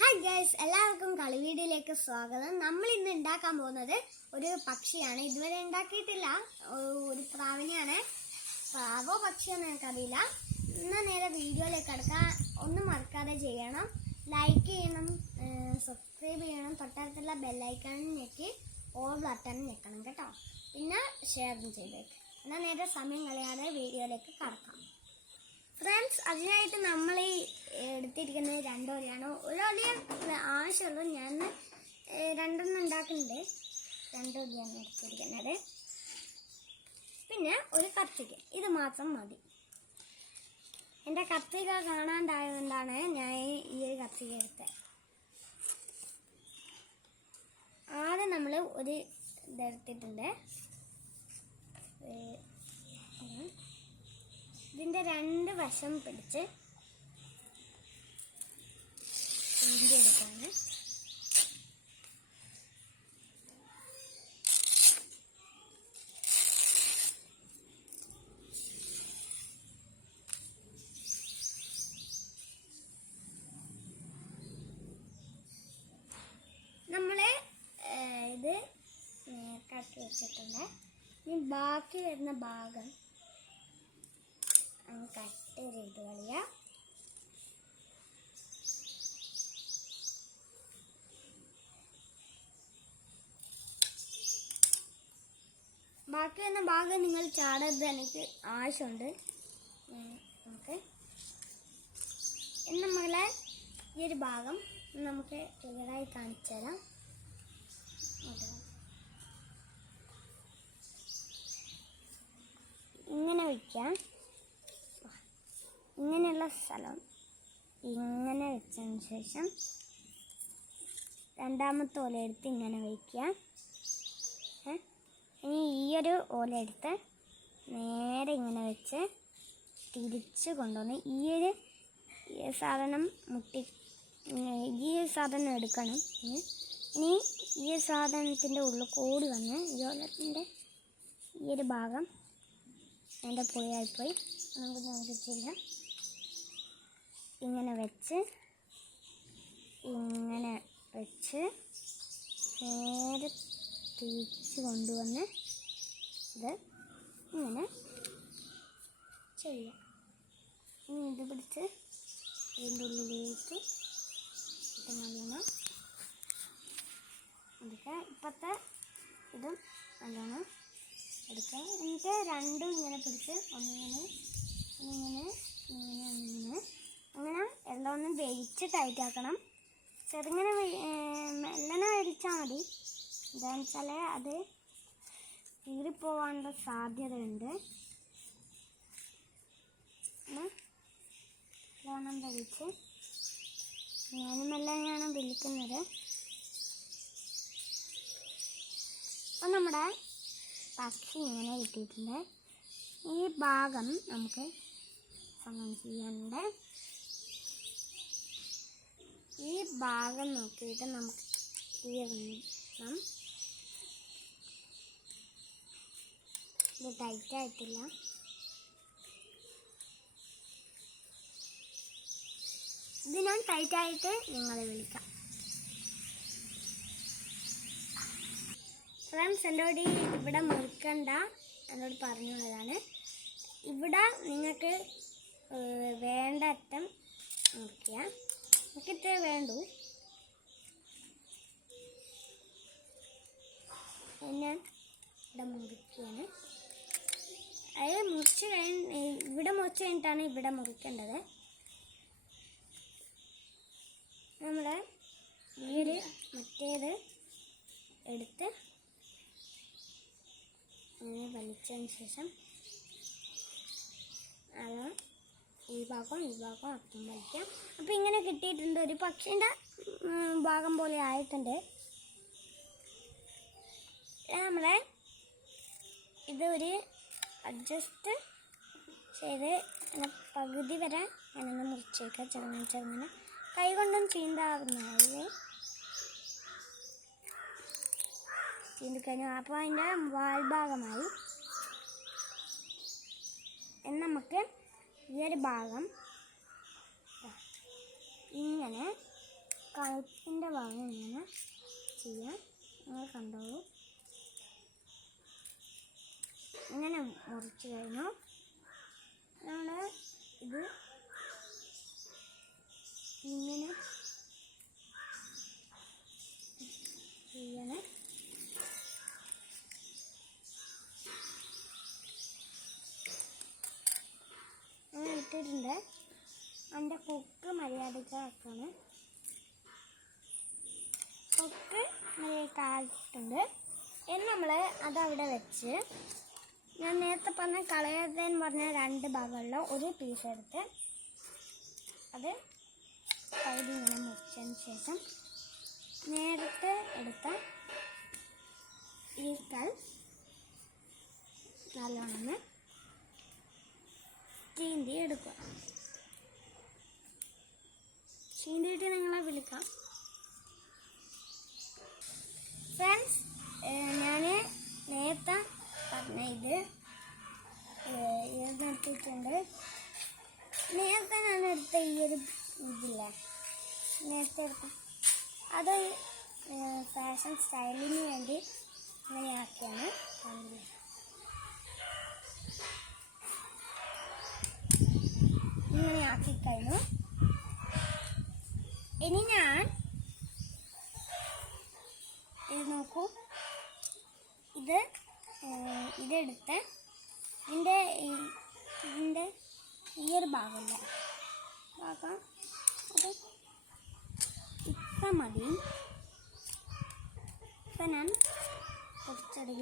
Hi guys, എല്ലാവർക്കും കളി വീഡിയോയിലേക്ക് സ്വാഗതം. നമ്മൾ ഇന്ന് ഉണ്ടാക്കാൻ പോകുന്നത് ഒരു പക്ഷിയാണ്. ഇതുവരെ ഉണ്ടാക്കിയിട്ടില്ല. ഒരു പ്രാവിനെയാണ്. പ്രാവോ പക്ഷിയോന്ന് എനിക്കറിയില്ല. എന്നാൽ നേരെ വീഡിയോയിലേക്ക് കിടക്കാം. ഒന്നും മറക്കാതെ ചെയ്യണം. ലൈക്ക് ചെയ്യണം, സബ്സ്ക്രൈബ് ചെയ്യണം, തൊട്ടടുത്തുള്ള ബെല്ലൈക്കൺ ഞെക്കി ഓൾ ബട്ടൺ ഞെക്കണം കേട്ടോ. പിന്നെ ഷെയറും ചെയ്തേക്ക്. എന്നാൽ നേരെ സമയം കളയാതെ വീഡിയോയിലേക്ക് കടക്കാം. ഫ്രണ്ട്സ്, അതിനായിട്ട് നമ്മൾ ഈ എടുത്തിരിക്കുന്നത് രണ്ടോലിയാണ്. ഒരൊലിയ ആവശ്യമുള്ളൂ. ഞാൻ രണ്ടെണ്ണം ഉണ്ടാക്കുന്നുണ്ട്. രണ്ടോലിയാണ് എടുത്തിരിക്കുന്നത്. പിന്നെ ഒരു കത്തിക, ഇത് മാത്രം മതി. എൻ്റെ കത്തിക കാണാണ്ടായതുകൊണ്ടാണ് ഞാൻ ഈ ഒരു കത്തിക എടുത്തത്. ആദ്യം നമ്മൾ ഒരു ഇതെടുത്തിട്ടുണ്ട്. ഇതിൻ്റെ രണ്ട് വശം പിടിച്ച് എടുക്കാണ്. നമ്മൾ ഇത് നേർക്കാക്കി വെച്ചിട്ടുണ്ട്. ഇനി ബാക്കി വരുന്ന ഭാഗം കട്ട് ചെയ്ത് കളയാം. ബാക്കി വന്ന ഭാഗം നിങ്ങൾ ചാടരുത്, എനിക്ക് ആവശ്യമുണ്ട്. നമുക്ക് നമ്മളെ ഈ ഒരു ഭാഗം നമുക്ക് ക്ലിയറായി കാണിച്ചു തരാം. ഇങ്ങനെ വയ്ക്കാം. ഇങ്ങനെയുള്ള സ്ഥലം ഇങ്ങനെ വെച്ചതിന് ശേഷം രണ്ടാമത്തെ ഓല എടുത്ത് ഇങ്ങനെ വയ്ക്കുക. ഇനി ഈ ഒരു ഓല എടുത്ത് നേരെ ഇങ്ങനെ വെച്ച് തിരിച്ച് കൊണ്ടുവന്ന് ഈ ഒരു സാധനം ഈ സാധനം എടുക്കണം. ഇനി ഈ സാധനത്തിൻ്റെ ഉള്ളിൽ കൂടി വന്ന് ഈ ഓലത്തിൻ്റെ ഈ ഒരു ഭാഗം എൻ്റെ പൊളിയായിപ്പോയി. നമുക്ക് ചെയ്യാം. ഇങ്ങനെ വെച്ച് നേരെ തിരിച്ച് കൊണ്ടുവന്ന് ഇത് ഇങ്ങനെ ചെയ്യാം. ഇനി ഇത് പിടിച്ച് ഇതിൻ്റെ ഉള്ളിലേക്ക് ഇത് നല്ലോണം എടുക്കുക. ഇപ്പോഴത്തെ ഇതും നല്ലോണം എടുക്കുക. എന്നിട്ട് രണ്ടും ഇങ്ങനെ പിടിച്ച് ഒന്നിങ്ങനെ അങ്ങനെ എല്ലാം ഒന്ന് വെയിച്ച് ടൈറ്റ് ആക്കണം. ചെറുങ്ങനെ മെല്ലനെ വലിച്ചാൽ മതി. എന്താണെന്ന് വെച്ചാൽ അത് കീറിപ്പോവാനുള്ള സാധ്യതയുണ്ട്. ലോണം വലിച്ച് ഞാനുമെല്ലാം വിളിക്കുന്നത്. അപ്പം നമ്മുടെ പക്ഷി ഇങ്ങനെ കിട്ടിയിട്ടുണ്ട്. ഈ ഭാഗം നമുക്ക് സമയം ചെയ്യാനുണ്ട്. ഈ ഭാഗം നോക്കിയിട്ട് നമുക്ക് കീറണം. ഇത് ടൈറ്റായിട്ടില്ല. ഇത് ഞാൻ ടൈറ്റായിട്ട് നിങ്ങളെ വിളിക്കാം. ഫ്രണ്ട്സ്, എന്നോട് ഇവിടെ മുറിക്കണ്ട എന്നോട് പറഞ്ഞുള്ളതാണ്. ഇവിടെ നിങ്ങൾക്ക് വേണ്ട അറ്റം മുറിക്കുക. എനിക്കിത്രേ വേണ്ടൂ. ഞാൻ ഇവിടെ മുറിക്കുകയാണ്. അത് ഇവിടെ മുറിച്ച് കഴിഞ്ഞിട്ടാണ് ഇവിടെ മുറിക്കേണ്ടത്. നമ്മൾ ഈ ഒരു മറ്റേത് എടുത്ത് അങ്ങനെ വലിച്ചതിന് ശേഷം അത് ഈ ഭാഗം അർത്ഥം വലിക്കാം. അപ്പം ഇങ്ങനെ കിട്ടിയിട്ടുണ്ട്. ഒരു പക്ഷിൻ്റെ ഭാഗം പോലെ ആയിട്ടുണ്ട്. നമ്മളെ ഇത് ഒരു അഡ്ജസ്റ്റ് ചെയ്ത് പകുതി വരെ ഞാനൊന്ന് മുറിച്ചേക്കാം. ചെറുങ്ങനെ കൈ കൊണ്ടും ചീന്താവുന്നതല്ലേ ചീന്തിക്കഴിഞ്ഞു. അപ്പോൾ അതിൻ്റെ വാൽഭാഗമായി. നമുക്ക് ഈ ഒരു ഭാഗം ഇങ്ങനെ കഴുത്തിൻ്റെ ഭാഗം ഇങ്ങനെ ചെയ്യാം. നിങ്ങൾ കണ്ടോളൂ. ഇങ്ങനെ മുറിച്ച് കഴിഞ്ഞു. നമ്മൾ ഇത് ഇങ്ങനെ ചെയ്യണേ. അങ്ങനെ ഇട്ടിട്ടുണ്ട്. അതിൻ്റെ കൊക്ക് മര്യാദയ്ക്ക് ആക്കാണ്. കൊക്ക് മര്യാദയ്ക്ക് ആക്കിയിട്ടുണ്ട്. ഇനി നമ്മൾ അതവിടെ വെച്ച് ഞാൻ നേരത്തെ പറഞ്ഞ കളയാതെന്ന് പറഞ്ഞ 2 ഭാഗമുള്ള ഒരു പീസ് എടുത്ത് അത് പകുതി ഇങ്ങനെ മുറിച്ചതിന് ശേഷം നേരത്തെ എടുത്ത ഈ കൽ നല്ലോണം ചീന്തി എടുക്കുക. ചീന്തിയിട്ട് നിങ്ങളെ വിളിക്കാം. ഫ്രണ്ട്സ്, ഞാൻ നേരത്തെ പറഞ്ഞ ഇത് നിർത്തിയിട്ടുണ്ട്. നേരത്തെ ഞാൻ എടുത്ത ഈ ഒരു ഇതില്ലേ, നേരത്തെ എടുത്ത അത് ഫാഷൻ സ്റ്റൈലിന് വേണ്ടി ഇങ്ങനെയാക്കിയാണ്. ഇങ്ങനെ ആക്കിക്കഴിഞ്ഞു. ഇനി ഞാൻ ഇത് നോക്കൂ, ഇതെടുത്ത് ഇതിൻ്റെ ഈ ഒരു ഭാഗം അത് ഇപ്പം മതി. ഇപ്പം ഞാൻ കുറച്ചെടുക്കും.